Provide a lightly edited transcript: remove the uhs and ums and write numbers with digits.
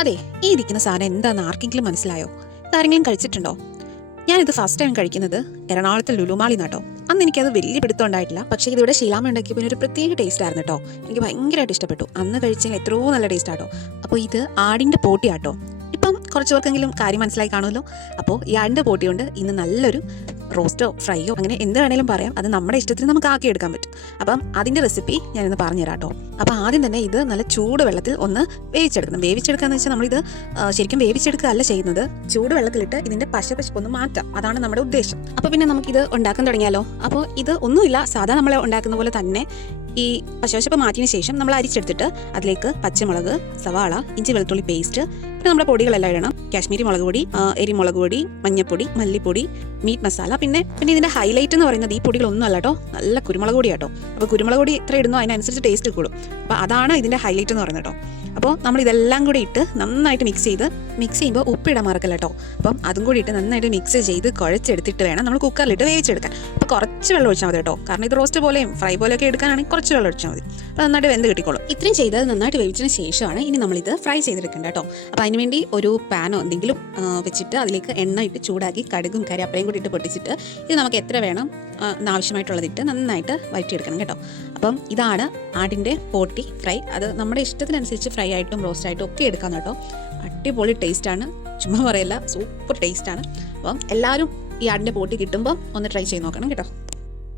അതെ, ഈ ഇരിക്കുന്ന സാധനം എന്താണെന്ന് ആർക്കെങ്കിലും മനസ്സിലായോ? ഇതാരെങ്കിലും കഴിച്ചിട്ടുണ്ടോ? ഞാനിത് ഫസ്റ്റ് ടൈം കഴിക്കുന്നത് എറണാകുളത്തെ ലുലുമാളി നാട്ടോ. അന്ന് എനിക്കത് വലിയ പിടുത്തം ഉണ്ടായിട്ടില്ല. പക്ഷേ ഇതിവിടെ ശീലാമ ഉണ്ടാക്കിയപ്പോൾ പിന്നെ ഒരു പ്രത്യേക ടേസ്റ്റ് ആയിരുന്നു കേട്ടോ. എനിക്ക് ഭയങ്കരമായിട്ട് ഇഷ്ടപ്പെട്ടു. അന്ന് കഴിച്ചതിൽ എത്രയോ നല്ല ടേസ്റ്റ് ആട്ടോ. അപ്പോൾ ഇത് ആടിൻ്റെ പോട്ടിയാട്ടോ. ഇപ്പം കുറച്ച് പേർക്കെങ്കിലും കാര്യം മനസ്സിലായി കാണുമല്ലോ. അപ്പോൾ ഈ ആടിൻ്റെ പോട്ടി കൊണ്ട് ഇന്ന് നല്ലൊരു റോസ്റ്റോ ഫ്രൈയോ അങ്ങനെ എന്ത് വേണേലും പറയാം. അത് നമ്മുടെ ഇഷ്ടത്തിന് നമുക്ക് ആക്കിയെടുക്കാൻ പറ്റും. അപ്പം അതിൻ്റെ റെസിപ്പി ഞാനിന്ന് പറഞ്ഞുതരാം കേട്ടോ. അപ്പോൾ ആദ്യം തന്നെ ഇത് നല്ല ചൂട് വെള്ളത്തിൽ ഒന്ന് വേവിച്ചെടുക്കണം. വേവിച്ചെടുക്കാന്ന് വെച്ചാൽ നമ്മളിത് ശരിക്കും വേവിച്ചെടുക്കുകയല്ല ചെയ്യുന്നത്. ചൂട് വെള്ളത്തിലിട്ട് ഇതിൻ്റെ പശപ്പൊന്ന് മാറ്റാം. അതാണ് നമ്മുടെ ഉദ്ദേശം. അപ്പോൾ പിന്നെ നമുക്കിത് ഉണ്ടാക്കാൻ തുടങ്ങിയാലോ. അപ്പോൾ ഇത് ഒന്നുമില്ല, സാധാ നമ്മൾ ഉണ്ടാക്കുന്ന പോലെ തന്നെ ഈ പശവശപ്പ് മാറ്റിയതിന് ശേഷം നമ്മൾ അരിച്ചെടുത്തിട്ട് അതിലേക്ക് പച്ചമുളക്, സവാള, ഇഞ്ചി വെളുത്തുള്ളി പേസ്റ്റ്, പിന്നെ നമ്മുടെ പൊടികളെല്ലാം ഇടണം. കാശ്മീരി മുളക് പൊടി, എരിമുളക് പൊടി, മഞ്ഞപ്പൊടി, മല്ലിപ്പൊടി, മീറ്റ് മസാല, പിന്നെ ഇതിൻ്റെ ഹൈലൈറ്റ് എന്ന് പറയുന്നത് ഈ പൊടികളൊന്നും അല്ല കേട്ടോ, നല്ല കുരുമുളക് പൊടി കേട്ടോ. അപ്പോൾ കുരുമുളക് പൊടി എത്ര ഇടുന്നോ അതിനനുസരിച്ച് ടേസ്റ്റ് കൂടും. അപ്പോൾ അതാണ് ഇതിൻ്റെ ഹൈലൈറ്റ് എന്ന് പറയുന്നത് കേട്ടോ. അപ്പോൾ നമ്മൾ ഇതെല്ലാം കൂടി ഇട്ട് നന്നായിട്ട് മിക്സ് ചെയ്യുമ്പോൾ ഉപ്പിടാൻ മറക്കല്ല കേട്ടോ. അപ്പം അതും കൂടി ഇട്ട് നന്നായിട്ട് മിക്സ് ചെയ്ത് കുഴച്ചെടുത്തിട്ട് വേണം നമ്മൾ കുക്കറിലിട്ട് വേവിച്ചെടുക്കാൻ. അപ്പോൾ കുറച്ച് വെള്ളം ഒഴിച്ചാൽ മതി കേട്ടോ. കാരണം ഇത് റോസ്റ്റ് പോലെയും ഫ്രൈ പോലെയൊക്കെ എടുക്കാനാണെങ്കിൽ കുറച്ച് വെള്ളം ഒഴിച്ചാൽ മതി. അപ്പോൾ നന്നായിട്ട് വെന്ത് കിട്ടിക്കോളും. ഇത്രയും ചെയ്ത് നന്നായിട്ട് വേവിച്ചതിന് ശേഷമാണ് ഇനി നമ്മളിത് ഫ്രൈ ചെയ്തെടുക്കേണ്ട കേട്ടോ. അപ്പോൾ അതിനുവേണ്ടി ഒരു പാനോ എന്തെങ്കിലും വെച്ചിട്ട് അതിലേക്ക് എണ്ണ ഇട്ട് ചൂടാക്കി കടുകും കരിവേപ്പിലയും കൂടി ഇട്ട് പൊട്ടിച്ചിട്ട് ഇത് നമുക്ക് എത്ര വേണം ആവശ്യമായിട്ടുള്ളതിട്ട് നന്നായിട്ട് വഴറ്റിയെടുക്കണം കേട്ടോ. അപ്പം ഇതാണ് ആടിൻ്റെ പോട്ടി ഫ്രൈ. അത് നമ്മുടെ ഇഷ്ടത്തിനനുസരിച്ച് ഫ്രൈ ആയിട്ടും റോസ്റ്റ് ആയിട്ടും ഒക്കെ എടുക്കാം കേട്ടോ. അടിപൊളി ടേസ്റ്റാണ്, ചുമ്മാ പറയല്ല, സൂപ്പർ ടേസ്റ്റാണ്. അപ്പം എല്ലാവരും ഈ ആടിൻ്റെ പോട്ടി കിട്ടുമ്പോൾ ഒന്ന് ട്രൈ ചെയ്ത് നോക്കണം കേട്ടോ.